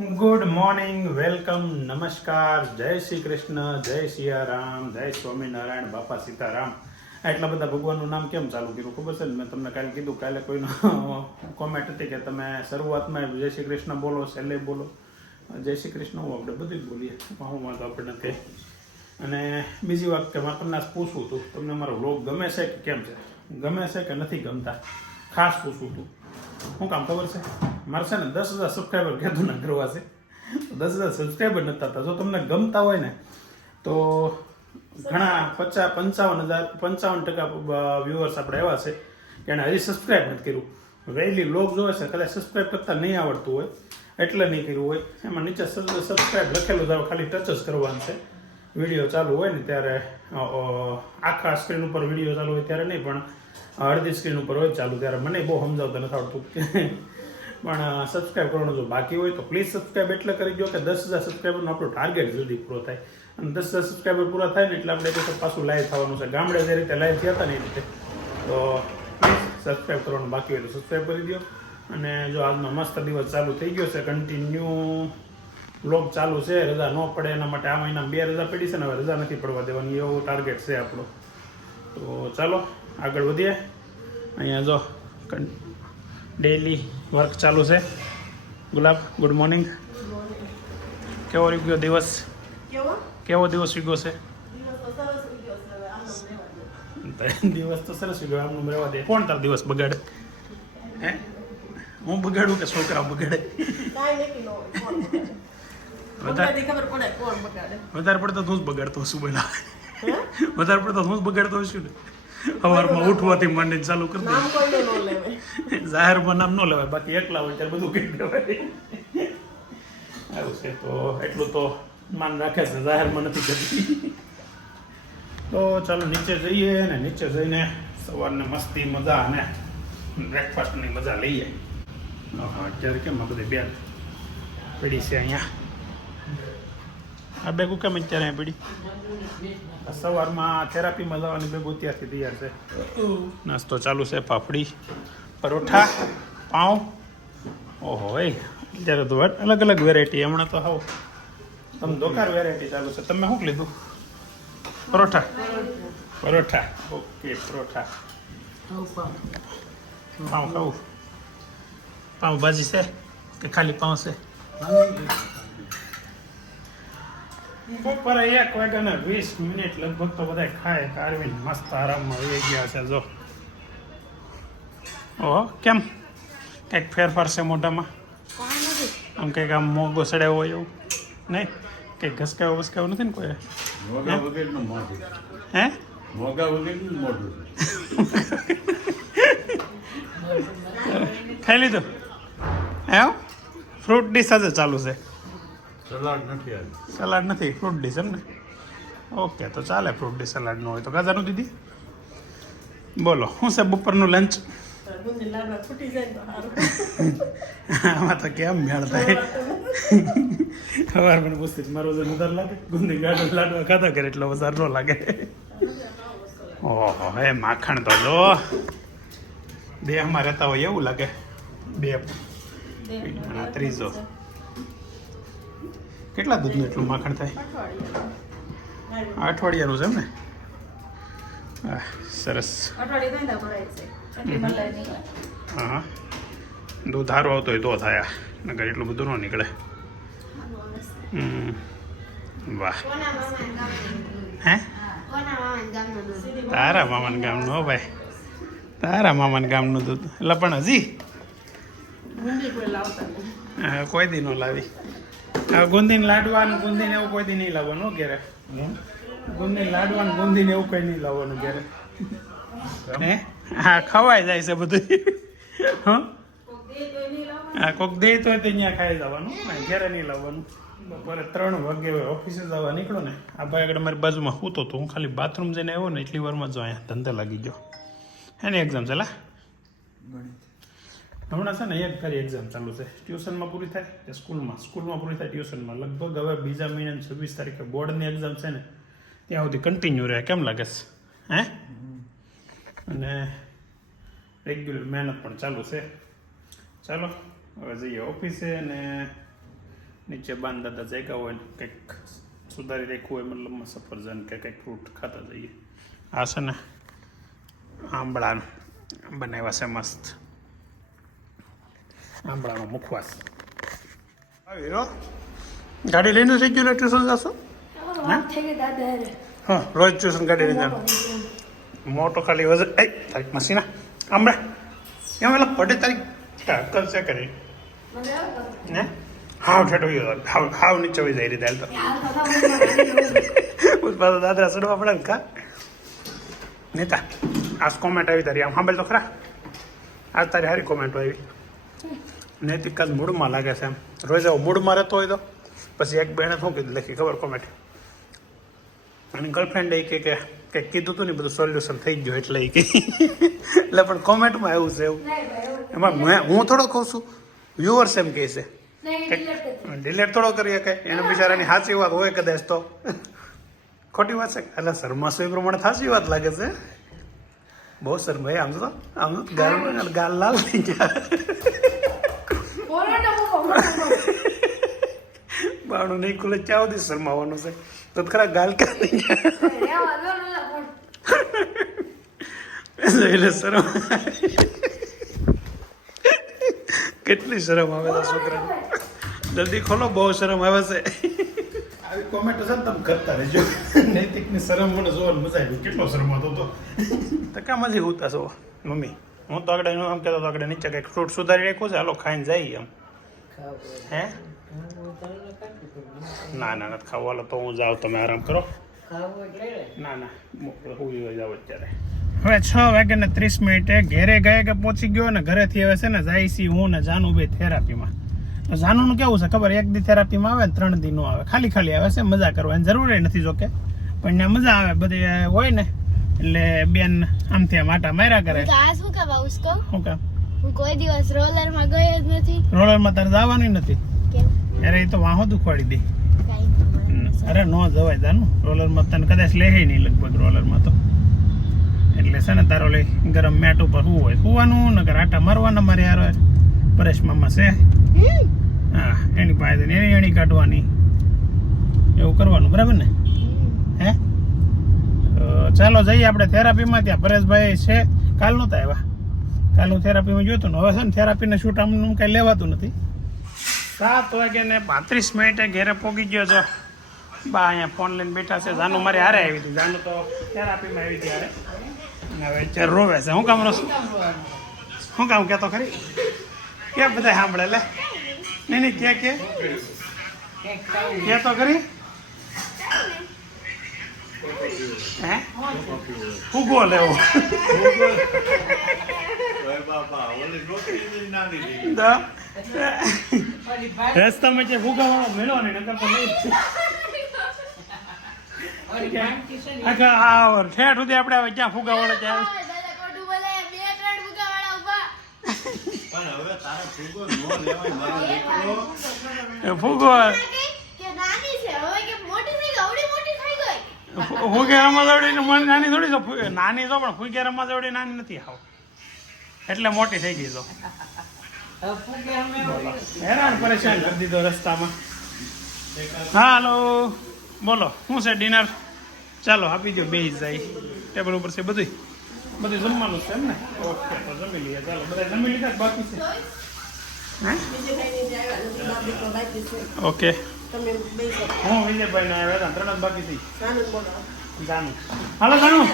Good morning welcome નમસ્કાર, જય શ્રી કૃષ્ણ, જય સિયારામ, જય સ્વામિનારાયણ, બાપા સીતારામ. એટલા બધા ભગવાનનું નામ કેમ ચાલુ કર્યું? ખબર છે ને? મેં તમને કાલે કીધું, કાલે કોઈનો કોમેન્ટ હતી કે તમે શરૂઆતમાં જય શ્રી કૃષ્ણ બોલો, છેલ્લે બોલો. જય શ્રી કૃષ્ણ, હું આપણે બધું જ બોલીએ. હું વાંધો આપણે નથી અને બીજી વાત કે મારે તમને પૂછવું હતું, તમને મારો વ્લોગ ગમે છે કે કેમ છે? ગમે છે કે નથી ગમતા? ખાસ પૂછવું હતું. શું કામ ખબર છે? મારે છે ને, દસ હજાર સબસ્ક્રાઈબર કહેતું ના કરવા છે દસ હજાર સબસ્ક્રાઈબર નથી થતા. જો તમને ગમતા હોય ને, તો ઘણા પચાસ પંચાવન હજાર, પંચાવન ટકા વ્યુઅર્સ આપણે એવા છે કે એને હજી સબસ્ક્રાઈબ નથી કર્યું. વહેલી લોક જોવે છે, કદાચ સબસ્ક્રાઈબ કરતા નહીં આવડતું હોય, એટલે નહીં કર્યું હોય. એમાં નીચે સબસ્ક્રાઈબ લખેલું જ ખાલી ટચ જ કરવાનું છે. વીડિયો ચાલુ હોય ને ત્યારે આખા સ્ક્રીન ઉપર વીડિયો ચાલુ હોય ત્યારે નહીં, પણ અડધી સ્ક્રીન ઉપર હોય ચાલુ. ત્યારે મને બહુ સમજાવતા નથી આવડતું. પણ સબસ્ક્રાઈબ કરવાનું જો બાકી હોય તો પ્લીઝ સબસ્ક્રાઈબ એટલે કરી દો કે દસ હજાર સબસ્ક્રાઈબરનો આપણો ટાર્ગેટ જલ્દી પૂરો થાય. અને દસ હજાર સબસ્ક્રાઈબર પૂરા થાય ને એટલે આપણે એક પાછું લાઈવ થવાનું છે. ગામડે જે રીતે લાઈવ થયા હતા ને એ રીતે. તો પ્લીઝ સબસ્ક્રાઈબ કરવાનું બાકી હોય તો સબસ્ક્રાઈબ કરી દો અને જો આજનો મસ્ત દિવસ ચાલુ થઈ ગયો છે કન્ટિન્યુ બ્લોગ ચાલુ છે, રજા ન પડે એના માટે આ મહિના બે રજા પડી છે ને હવે રજા નથી પડવા દેવાની, એવો ટાર્ગેટ છે આપણો. તો ચાલો આગળ વધીએ. અહીંયા જો ડેઈલી વર્ક ચાલુ છે. ગુલાબ ગુડ મોર્નિંગ કેવો ગયો દિવસ? કેવો? દિવસ વીગ્યો છે? દિવસ તો સરસ તો વીગ્યો આમનું રહેવા દે. કોણ તાર દિવસ બગાડે? હે? હું બગાડું કે છોકરા બગાડે? વધારે પડતા હું જ બગાડતો છું બોલા. વધારે પડતો હું જ બગાડતો છું ને? સવારમાં ઉઠવાથી માંડીને ચાલુ કરી દે. જાહેરમાં નામ ન લેવાય બાકી એકલા હોય ત્યારે બધું કહી દેવાય. આવું છે તો એટલું તો માન રાખે છે જાહેરમાં નથી કરતી તો ચાલો નીચે જઈએ ને નીચે જઈને સવારને મસ્તી મજા અને બ્રેકફાસ્ટની મજા લઈએ. હા અત્યારે કેમ આ બધી બેન પડી છે અહીંયા? આ બેગું કેમ અત્યારે અહીંયા પડી? આ સવારમાં થેરાપીમાં જવાની બેગું ત્યાંથી તૈયાર છે. નાસ્તો ચાલુ છે પાપડી પરોઠા પાઉં. ઓહો એ અત્યારે તો અલગ અલગ વેરાયટી હમણાં તો હાવ. તમે દોકાર વેરાયટી ચાલુ છે. તમે શું લીધું પરોઠા. પરોઠા. ઓકે પરોઠા. પાઉં ખાવું. પાઉં ભાજી છે કે ખાલી પાઉં છે. બપોરે એક વાગ્યાના વીસ મિનિટ લગભગ તો બધા ખાય કારવીને મસ્ત આરામમાં આવી ગયા છે જો. ઓહો કેમ? કંઈક ફેરફાર છે મોઢામાં? આમ કંઈક આમ મોગો સડાયો હોય એવું? નહીં? કંઈક ઘસકાયો બસકાયો નથી ને કોઈ? હે? ખાઈ લીધું? હે ફ્રૂટ ડીશ આજે ચાલુ છે. સલાડ નથી આવી. સલાડ નથી ફ્રૂટ ડીશ એમ ને? ઓકે તો ચાલે ફ્રૂટ ડીશ સલાડ ન હોય તો. ગાજાનું દીદી? બોલો શું છે બપોરનું લંચ આમાં તો કેમ મેળ થાય? ખબર મને પૂછતી મારો વજન વધારે લાગે? ગુંદી ગાડો લાડવા ખાતા કરે એટલો વધારે ન લાગે. ઓહો હે માખણ તો જો. દેહમાં રહેતા હોય એવું લાગે. બે. ત્રીજો. કેટલા દૂધનું એટલું માખણ થાય? અઠવાડિયાનું છે એમ ને? હા સરસ. હા દૂધ સારું આવતો હોય તો થાય નગર એટલું બધું ન નીકળે. વાહ. હે? તારા મામાન ગામનું હો ભાઈ. તારા મામાન ગામનું દૂધ. એટલે પણ હજી? કોઈ દી ન લાવી. ગુંદીને લાડવાનું ગુંદીને એવું કોઈ દી નહીં લાવવાનું ઘેરે. ગુંદીને લાડવાનું ગુંદીને એવું કોઈ નહીં લાવવાનું ઘેરે. હે? હા ખવાય જાય છે બધું. હા? કોક દે તો ત્યાં ખાઈ જવાનું ઘેરે નહીં લાવવાનું. બપોરે ત્રણ વાગે ઓફિસે જવા નીકળો ને. આ ભાઈ આગળ મારી બાજુમાં સૂતો તો હું ખાલી બાથરૂમ જઈને આવ્યો ને એટલી વારમાં જો અહીંયા ધંધે લાગી ગયો. એની એક્ઝામ છે લા હમણાં છે ને એક ફરી એક્ઝામ ચાલુ છે. ટ્યુશનમાં પૂરી થાય કે સ્કૂલમાં? સ્કૂલમાં પૂરી થાય ટ્યુશનમાં. લગભગ હવે બીજા મહિનાની છવ્વીસ તારીખે બોર્ડની એક્ઝામ છે ને, ત્યાં સુધી કન્ટિન્યુ રહે. કેમ લાગે છે? હે? અને રેગ્યુલર મહેનત પણ ચાલુ છે. ચાલો, હવે જઈએ ઓફિસે અને નીચે બાંધ દાદા જાગ્યા હોય કંઈક સુધારી રાખ્યું હોય, મતલબ સફરજન કે કંઈક ફ્રૂટ ખાતા જઈએ. આ છે ને? આંબળા બનાવ્યા છે મસ્ત. આંબળાનો મુખવાસ. ગાડી લઈને રેગ્યુલર ટ્યુશન જશો? હા રોજ ટ્યુશન ગાડી લઈને જવાનું. મોટો ખાલી વજન. એ તારી મસીના આંબળા એમ એટલે પડે તારીખ અક્કલ છે કરી. ને? હાવ ઠેઠો ગયો. હાવ હાવ નીચે હોય જાય રીતે હાલ તો. પાછો દાદરા સડવા પડે ને કા? નેતા આજ કોમેન્ટ આવી તારી. આમ સાંભળ તો ખરા. આજ તારી સારી કોમેન્ટ આવી. નૈતિક કાલ મૂડમાં લાગે છે એમ. રોજ આવો મૂડમાં રહેતો હોય તો પછી એક બેણે શું કીધું? લખી ખબર કોમેન્ટ. અને ગર્લફ્રેન્ડ એ કે કે કંઈક કીધું હતું ને બધું સોલ્યુશન થઈ ગયું એટલે એ કે. એટલે પણ કોમેન્ટમાં એવું છે એવું. એમાં મેં હું થોડો કહું છું. વ્યુઅર્સ એમ કહે છે. ડિલેટ થોડો કરી શકે. એને બિચારાની સાચી વાત હોય કદાચ તો. ખોટી વાત છે. એટલે શર્માસો એ પ્રમાણે સાચી વાત લાગે છે. બહુ શરમાઈ આમ તો આમ તો ગાલ ગાલ લાલ થઈ ગયા. બાણું નહીં ખુલે ચાવ દી શરમાવાનું છે. તો ખરા ગાલ કા નહીં એટલે શરમ કેટલી શરમ આવે છે છોકરાને. જલ્દી ખોલો બહુ શરમ આવે છે. આવી કોમેન્ટ છે ને તમે કરતા રહેજો. નૈતિકની શરમ મને જોવાની મજા આવી. કેટલો શરમાતો હતો તકામાંથી હોતા છો મમ્મી. હું તો આગળ આમ કહેતો હતો આગળ નીચે કંઈક ફ્રૂટ સુધારી રાખ્યું છે હાલો ખાઈને જઈએ એમ. હે? ના ના નથી ખાવું. હાલો તો હું જાઉં. તમે આરામ કરો. ના ના હું જાઉં અત્યારે. હવે છ વાગે ને ત્રીસ મિનિટે ઘેરે ગયા કે પહોંચી ગયો ને ઘરેથી હવે છે ને જાય છે હું ને જાનુ બે થેરાપીમાં. તો જાનુનું કેવું છે ખબર? એક દી થેરાપીમાં આવે ને ત્રણ દી નો આવે. ખાલી ખાલી આવે છે મજા કરવાની જરૂર નથી જોકે. પણ ત્યાં મજા આવે. બધી હોય ને. એટલે બેન આમથી આમ આટા માર્યા કરે. શું કરવા શું કામ? હું કોઈ દિવસ રોલરમાં ગયો જ નથી. રોલરમાં તારે જવાનું નથી? અરે એ તો વાહો દુખવાડી દે. અરે નો જવાય જાનું રોલરમાં તને કદાચ લેહે નહીં લગભગ રોલરમાં તો. એટલે છે ને તારો લઈ ગરમ મેટ ઉપર હું હોય સુવાનું નકર આટા મારવાના મારે યાર પરેશ મામા છે. હા એની પાસે એની એણી કાઢવાની. એવું કરવાનું બરાબર ને? હે? ચાલો જઈએ આપણે થેરાપીમાં ત્યાં. પરેશભાઈ છે. કાલ નહોતા આવ્યા? કાલ હું થેરાપીમાં જોયું હવે છે ને થેરાપીને શૂટ આમનું કાંઈ લેવાતું નથી. સાત વાગે ને પાંત્રીસ મિનિટે ઘેરે પહોંચી ગયો છો. બા અહીંયા ફોન લઈને બેઠા છે. જાનુ મારે હારે આવી હતી. જાનુ તો થેરાપીમાં આવી હતી હારે. અને હવે અત્યારે રોવે છે. શું કામ રોશ શું કામ કહેતો ખરી? કે બધા સાંભળે લે. નહીં નહીં, કે કે? કે તો ખરી? હે? ફૂગો લેવો. રસ્તામાં જે ફુગાવાળો મેળો ને નકર તો નહીં આખા આ ઠેઠ સુધી આપણે હવે ક્યાં ફુગાવાળો ક્યાં ઓય, દાદા ખોટું બોલે. બે ત્રણ ભૂકાવાળા ઊભા. ફુગો કે કે નાની છે હવે કે મોટી થઈ ગઈ અવળી મોટી થઈ ગઈ. ફુગે રમા મને નાની થોડી નાની તો પણ ફૂગે રમા દોડી નાની નથી આવ એટલે મોટી થઈ ગઈ તો. હેરાન પરેશાન કરી દીધો રસ્તામાં. હા, હાલો. બોલો, શું છે ડિનર? ચાલો, આપી દો બે જાય. ટેબલ ઉપર છે બધું બધું જમવાનું છે એમ ને? ઓકે, તો જમી લઈએ. ચાલો, બધા જમી લીધા બાકી છે? ઓકે. હું વિજયભાઈ ના આવ્યા હતા. ત્રણ જ બાકી થઈ જાનું. હાલો, જાનું.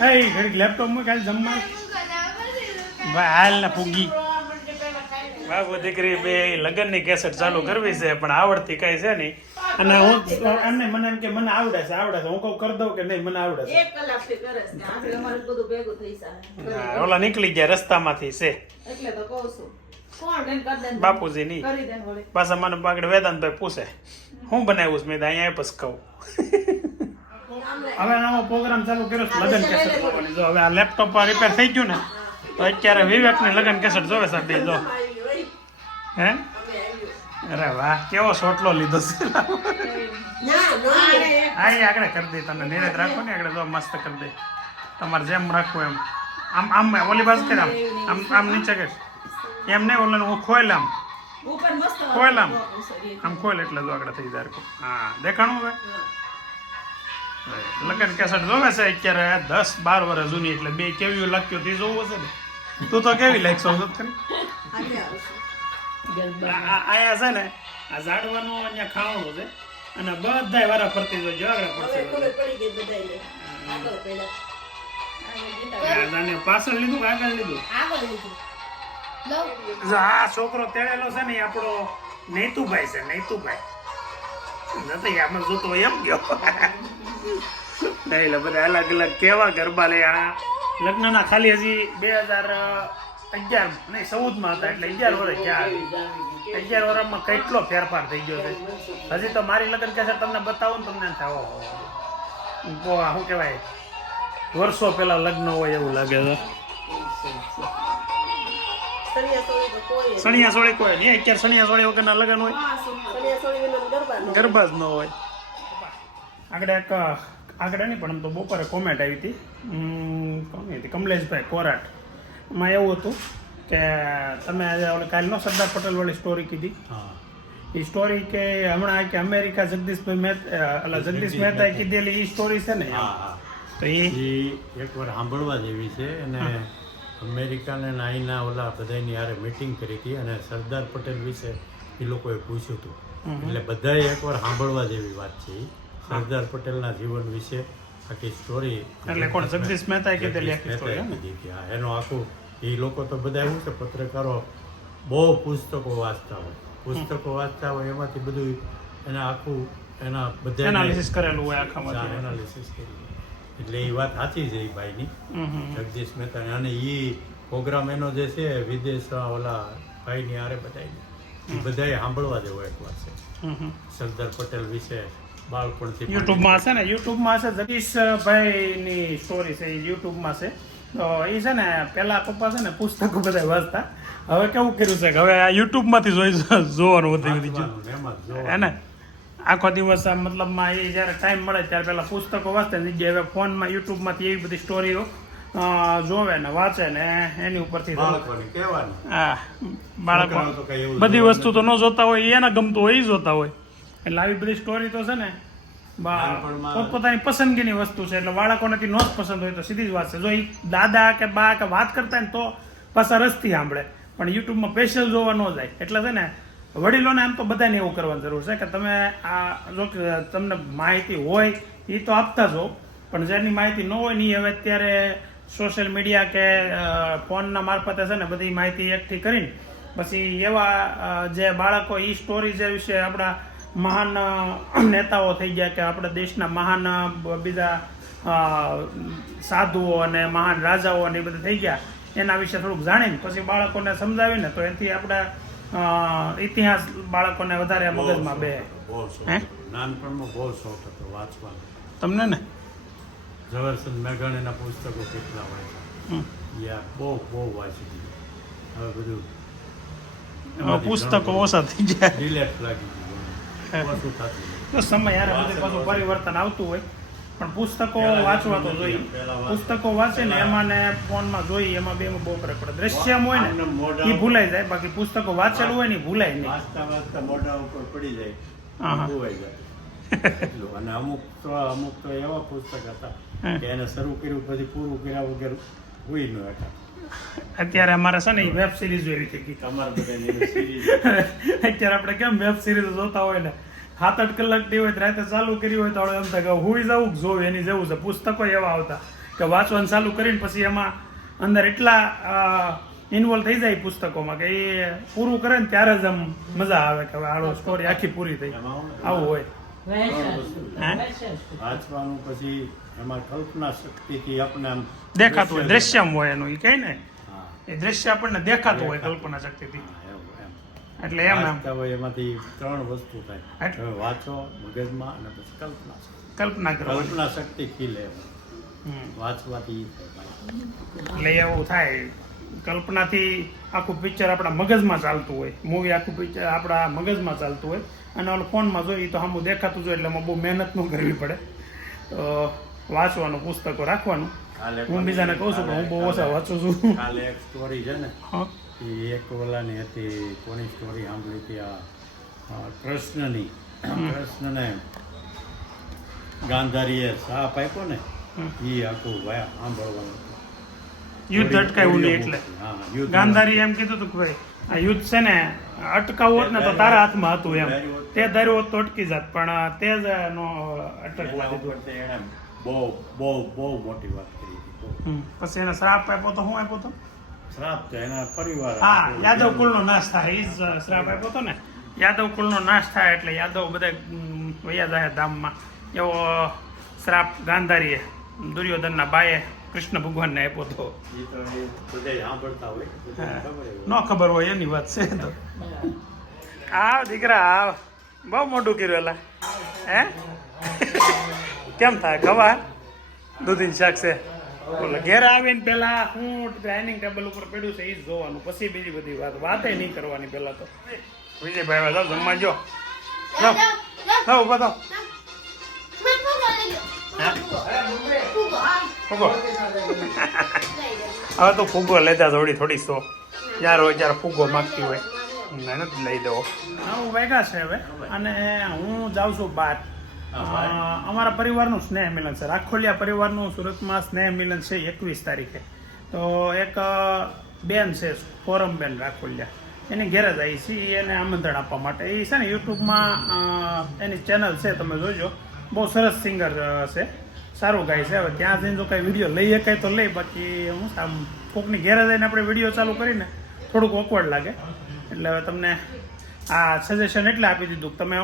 એ, ઘડીક લેપટોપમાં કાલે જમવા ભાઈ હાલ ને ફૂગી. બાબુ દીકરી બે લગ્નની કેસેટ ચાલુ કરવી છે પણ આવડતી કઈ છે નહીં. અને હું અને મને એમ કે મને આવડે છે આવડે છે. હું કહું કરી દઉં કે નહીં મને આવડે છે. એક કલાકથી કરે છે. આખરે અમારે બધું ભેગું થઈ જાય. હા, ઓલા નીકળી ગયા રસ્તામાંથી છે. એટલે તો કહું છું. બાપુજી ની. પાછા મને પાકડે વેદાંતભાઈ પૂછે હું બનાવ્યું છું? મેં તો અહીંયા પછી કહું. હવે આનો પ્રોગ્રામ ચાલુ કર્યો લગ્ન કેસેટ હવે આ લેપટોપ રિપેર થઈ ગયું ને તો અત્યારે વિવેકની લગ્ન કેસેટ જોવે સર બે જો. હે? અરે વાહ કેવો સોટલો લીધો છે. ના, ના, હા એ આગળ કરી દે તમે નિરત રાખો ને આગળ જો મસ્ત કરી દે. તમારે જેમ રાખવું એમ. આમ આમ ઓલી બાજુ કરે આમ. આમ આમ નીચે કે એમ નહીં ઓલા હું ખોઈલ આમ. ખોયલ આમ. આમ ખોયલ એટલે જો આગળ થઈ જાય. હા દેખાણું હવે? લગન કેસેટ જોવે છે અત્યારે દસ બાર વર્ષ જૂની એટલે બે કેવી લખ્યું તે જોવું હશે ને. તું તો કેવી લાગશો આજે આયા છે ને આ ઝાડવાનું અહીંયા ખાવાનું છે અને બધાય વારા ફરતી જોજો આગળ આને પાછળ લીધું કે આગળ લીધું? આગળ લીધું. લવ જો આ છોકરો તેડેલો છે ને આપણો નૈતુભાઈ છે નૈતુભાઈ. નથી આમાં જોતો એમ ગયો. નહીં એટલે બધા અલગ અલગ કેવા ગરબા લે આ લગ્નના ખાલી હજી બે હજાર અગિયાર નહીં ચૌદમાં હતા એટલે અગિયાર વર્ષ ચાર અગિયાર વર્ષમાં કેટલો ફેરફાર થઈ ગયો છે? હજી તો મારી લગ્ન કહેશે છે તમને બતાવો ને તમને થાવો શું કહેવાય? વર્ષો પહેલા લગ્ન હોય એવું લાગે છે. સણિયા સોળી કોઈ નહીં અત્યારે સણિયા સોળી વગરના લગ્ન હોય. ગરબા જ ન હોય. આગળ એક આગળ નહીં પણ આમ તો બપોરે કોમેન્ટ આવી હતી. કોની હતી? કમલેશભાઈ કોરાટ. એમાં એવું હતું કે તમે આજે ઓલે કાલનો સરદાર પટેલ વાળી સ્ટોરી કીધી એ સ્ટોરી કે હમણાં કે અમેરિકા જગદીશભાઈ મહેતા એટલે જગદીશ મહેતાએ કીધેલી એ સ્ટોરી છે ને હા હા. તો એ એકવાર સાંભળવા જેવી છે અને અમેરિકાને નાઈના ઓલા બધાની હારે મિટિંગ કરી હતી અને સરદાર પટેલ વિશે એ લોકોએ પૂછ્યું હતું. એટલે બધાએ એકવાર સાંભળવા જેવી વાત છે. સરદાર પટેલના જીવન વિશે આખી સ્ટોરી એટલે કોણ? જગદીશ મહેતાએ કીધેલી આખી સ્ટોરી કીધી હતી હા એનો આખું એ લોકો તો બધા એવું છે પત્રકારો બહુ પુસ્તકો વાંચતા હોય. પુસ્તકો વાંચતા હોય એમાંથી બધું એના આખું એના બધા એનાલિસિસ કરેલું હોય આખામાંથી એનાલિસિસ કરેલું એટલે એ વાત સાચી છે એ ભાઈની. જગદીશ મહેતા અને એ પ્રોગ્રામ એનો જે છે વિદેશ ઓલા ભાઈની આરે બધાય એ બધાએ સાંભળવા જેવો એક વાત છે. સરદાર પટેલ વિશે બાળપણથી યુટ્યુબમાં છે ને? યુટ્યુબમાં છે જગીશભાઈની સ્ટોરી છે એ યુટ્યુબમાં છે. તો એ છે ને પેલા પપ્પા છે ને પુસ્તકો બધા વાંચતા. હવે કેવું કર્યું છે કે હવે આ યુટ્યુબમાંથી જોઈ જોવાનું જ જોવાનું. હે ને? આખો દિવસ મતલબમાં એ જ્યારે ટાઈમ મળે ત્યારે પેલા પુસ્તકો વાંચતા ને જે હવે ફોનમાં યુટ્યુબમાંથી એવી બધી સ્ટોરીઓ જોવે ને વાંચે ને એની ઉપરથી હા બાળકો બધી વસ્તુ તો ન જોતા હોય એને ગમતું હોય એ જોતા હોય. એટલે આવી બધી સ્ટોરી તો છે ને પોતપોતાની પસંદગીની વસ્તુ છે એટલે બાળકોને નો જ પસંદ હોય તો સીધી જ વાત છે. જો એ દાદા કે બા કે વાત કરતા હોય ને તો પાછા રસથી સાંભળે. પણ યુટ્યુબમાં સ્પેશિયલ જોવા ન જાય. એટલે છે ને વડીલોને આમ તો બધાને એવું કરવાની જરૂર છે કે તમે આ જો તમને માહિતી હોય એ તો આપતા જ હો. પણ જેની માહિતી ન હોય ને એ હવે અત્યારે સોશિયલ મીડિયા કે ફોનના મારફતે છે ને બધી માહિતી એકઠી કરીને પછી એવા જે બાળકો એ સ્ટોરી જે વિશે આપણા મહાન નેતાઓ થઈ ગયા કે આપણા દેશના મહાન બીજા સાધુઓ અને મહાન રાજાઓ અને એ બધા થઈ ગયા. એના વિશે થોડુંક જાણીને પછી બાળકોને સમજાવીને તો એથી આપણા ઇતિહાસ બાળકોને વધારે મગજમાં બે. નાનપણમાં બહુ શોખ હતો વાંચવાનો. તમને ને? ઝવેરચંદ મેઘાણીના પુસ્તકો કેટલા વાંચ્યા? યા બહુ બહુ વાંચી હવે બધું પુસ્તકો ઓછા થઈ ગયા રિલેક્સ લાગી ગયું ઓછું તો સમય યાર બધે પરિવર્તન આવતું હોય. પણ પુસ્તકો વાંચવા તો જોઈએ. પુસ્તકો વાંચે ને એમાં ને ફોનમાં જોઈએ એમાં બે બહુ ફરક પડે. દ્રશ્યમ હોય ને એ ભૂલાઈ જાય. બાકી પુસ્તકો વાંચેલું હોય ને ભૂલાય નહીં. વાંચતા વાંચતા મોઢા ઉપર પડી જાય. ખોવાઈ જાય. અને અમુક તો અમુક તો એવા પુસ્તક હતા કે એને શરૂ કર્યું પછી પૂરું કર્યા વગર હોય ન હતા. અત્યારે અમારે છે ને વેબ સિરીઝ બધાની series અત્યારે આપણે કેમ વેબ સિરીઝ જોતા હોય ને? સાત આઠ કલાક ટી હોય રાતે ચાલુ કરી હોય તો એમ થાય કે હું જવું જોઉં જોવું એની જેવું છે. પુસ્તકો એવા આવતા કે વાંચવાનું ચાલુ કરીને પછી એમાં અંદર એટલા ઇન્વોલ્વ થઈ જાય પુસ્તકોમાં કે એ પૂરું કરે ને ત્યારે જ આમ મજા આવે કે હવે આડો સ્ટોરી આખી પૂરી થઈ. આવું હોય? વાંચવાનું પછી એમાં કલ્પના શક્તિથી આપણે આમ દેખાતું હોય દ્રશ્યમ હોય એનું એ કહે ને એ દ્રશ્ય આપણને દેખાતું હોય કલ્પના શક્તિથી. એટલે એમ નામ હોય એમાંથી ત્રણ વસ્તુ થાય. વાંચો મગજમાં અને પછી કલ્પના કલ્પના કરો કલ્પના શક્તિ ખીલે હમ. વાંચવાથી એટલે એવું થાય. કલ્પનાથી આખું પિક્ચર આપણા મગજમાં ચાલતું હોય. મૂવી આખું પિક્ચર આપણા મગજમાં ચાલતું હોય. અને ઓલો ફોનમાં જોઈએ તો સામું દેખાતું જોઈએ એટલે બહુ મહેનત ન કરવી પડે. તો વાંચવાનું પુસ્તકો રાખવાનું. હું બીજાને કહું છું કે હું બહુ ઓછા વાંચું છું. કાલે એક સ્ટોરી છે ને? એ એક ઓલાની હતી કોની સ્ટોરી સાંભળી હતી આ? કૃષ્ણની. કૃષ્ણને ગાંધારીએ સાપ આપ્યો ને એ આખું સાંભળવાનું. યુદ્ધ અટકાવ્યું નહીં એટલે. ગાંધારી એમ કીધું હતું કે ભાઈ આ યુદ્ધ છે ને અટકાવવું હોત ને તો તારા હાથમાં હતું એમ. તે ધાર્યું તો અટકી જાત પણ તે જ નો અટકવા દીધું. બહુ બહુ બહુ મોટી વાત કરી હતી. પછી એને શ્રાપ આપ્યો તો શું આપ્યો તો? શ્રાપ તો એના પરિવાર હા યાદવ કુળનો નાશ થાય એ જ શ્રાપ આપ્યો હતો ને. યાદવ કુળનો નાશ થાય એટલે યાદવ બધા વૈયા જાય ધામમાં એવો શ્રાપ ગાંધારીએ દુર્યોધનના બાએ કૃષ્ણ ભગવાનને આપ્યો હતો તો. ન ખબર હોય એની વાત છે તો. આવ દીકરા આવ. બહુ મોટું કર્યું એલા. હે? કેમ થાય? ખબર? દૂધીન શાક છે. બોલો ઘેર આવીને પેલા હું ડાઇનિંગ ટેબલ ઉપર પડ્યું છે એ જ જોવાનું. પછી બીજી બધી વાત. વાતે નહીં કરવાની પેલા તો. વિજયભાઈ જાઓ જમવા જો ના ઊભા ગયો. હવે તો ફૂગો લેતા થોડી થોડી સો. યાર હોય જ્યારે ફૂગો માગતી હોય. મહેનત લઈ દેવો. હું વેગા છે હવે. અને હું જાઉં છું બહાર અમારા પરિવારનું સ્નેહ મિલન છે. રાખોલિયા પરિવારનું સુરતમાં સ્નેહ મિલન છે એકવીસ તારીખે. તો એક બેન છે ફોરમ બેન રાખોલિયા. એની ઘેર જ આવી છે એને આમંત્રણ આપવા માટે. એ છે ને યુટ્યુબમાં એની ચેનલ છે તમે જોજો. બહુ સરસ સિંગર છે. સારું ગાય છે. હવે ત્યાં જઈને જો કાંઈ વીડિયો લઈ શકાય તો લઈ. બાકી હું આમ કોકની ઘેરે જઈને આપણે વીડિયો ચાલુ કરીને થોડુંક ઓકવર્ડ લાગે. એટલે હવે તમને આ સજેશન એટલે આપી દીધું. કે તમે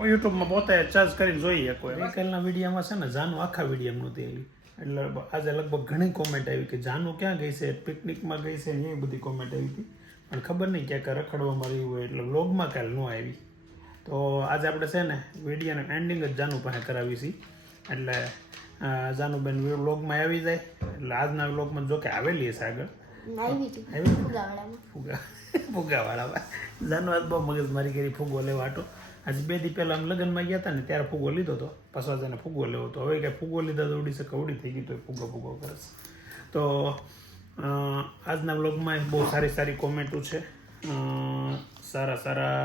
યુટ્યુબમાં પોતે સર્ચ કરીને જોઈ શકો ગઈકાલના વિડીયોમાં છે ને જાનું આખા વિડીયમ નહોતી એલી. એટલે આજે લગભગ ઘણી કોમેન્ટ આવી કે જાનું ક્યાં ગઈ છે પિકનિકમાં ગઈ છે એ બધી કોમેન્ટ આવી હતી. પણ ખબર નહીં ક્યાંક રખડવામાં રહી હોય એટલે વ્લોગમાં કાલ ન આવી. તો આજે આપણે છે ને વિડીયોને એન્ડિંગ જ જાનુ પાસે કરાવી છે. એટલે જાનુબેન વ્લોગમાં આવી જાય. એટલે આજના વ્લોગમાં જો કે આવેલી હશે આગળ. આવી હતી. આવી ફુગાવાડામાં. ફુગા ફુગાવાળા જાનુ આજ બહુ મગજમારી કરી ફુગો લેવા હાટો આજે બે દી પહેલાં અમે લગ્નમાં ગયા હતા ને ત્યારે ફુગો લીધો હતો પાછો આજે ફૂગો લેવો હતો હવે કાંઈ ફુગો લીધા તો ઉડી શકે ઉડી થઈ ગયું તો ફુગો ફુગો કરે છે. તો આજના બ્લોગમાં બહુ સારી સારી કોમેન્ટો છે. સારા સારા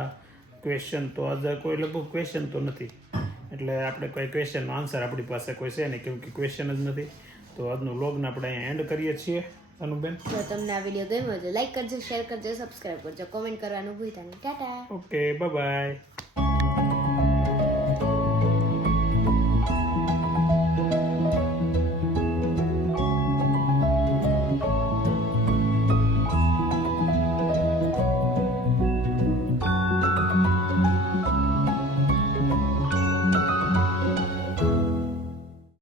ક્વેશ્ચન તો આજે કોઈ લગભગ ક્વેશ્ચન તો નથી. એટલે આપણે કોઈ ક્વેશ્ચનનો આન્સર આપણી પાસે કોઈ છે નહીં કેમ કે ક્વેશ્ચન જ નથી. તો આજનો બ્લોગને આપણે અહીંયા એન્ડ કરીએ છીએ. અનુબેન? જો તમને આ વીડિયો ગમ્યો હોય તો લાઈક કરજો શેર કરજો સબસ્ક્રાઈબ કરજો કોમેન્ટ કરવાનું ભૂલતા નહીં. ટાટા! Okay bye bye